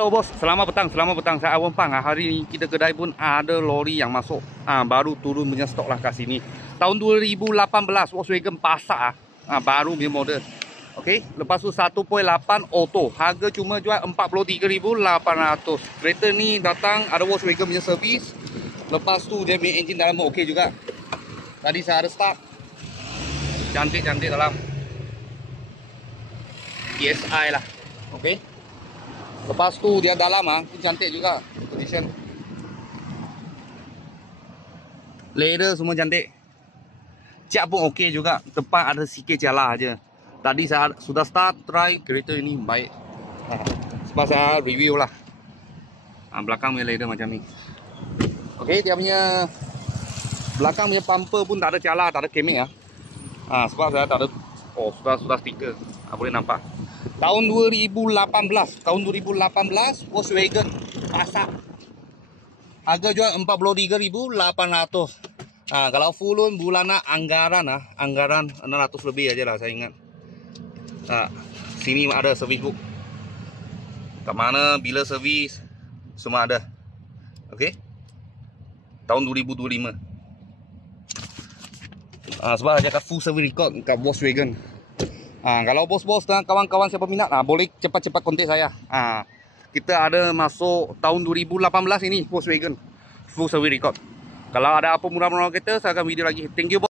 Halo bos, selamat petang. Saya Awang Pang. Hari ni kita kedai pun ada lori yang masuk. Baru turun punya stok lah kat sini. Tahun 2018 Volkswagen Passat baru punya model. Okey, lepas tu 1.8 auto. Harga cuma jual 43,800. Kereta ni datang ada Volkswagen punya servis. Lepas tu dia punya enjin dalam okey juga. Tadi saya ada start. Cantik-cantik dalam. ESI lah. Okey. Lepas tu dia dalam cantik juga condition. Leather semua cantik. Cat pun okey juga. Tempat ada sikit celah aja. Tadi saya sudah start try kereta ini baik. Sebab saya review lah. Belakang punya leather macam ni. Okey, dia punya belakang punya bumper pun tak ada celah, tak ada kemek ya. Sebab saya tak ada sudah stiker. Boleh nampak. Tahun 2018 Volkswagen Passat. Harga jual 43,800. Kalau full loan bulanan anggaran 600 lebih aja lah saya ingat. Sini ada servis book. Kat mana, bila servis, semua ada. Okey. Tahun 2025. Sebab saya cakap full service record kat Volkswagen. Kalau bos-bos dan kawan-kawan siapa minat, boleh cepat-cepat kontak saya. Kita ada masuk tahun 2018 ini Volkswagen full service record. Kalau ada apa murah-murah kereta, saya akan video lagi. Thank you bos.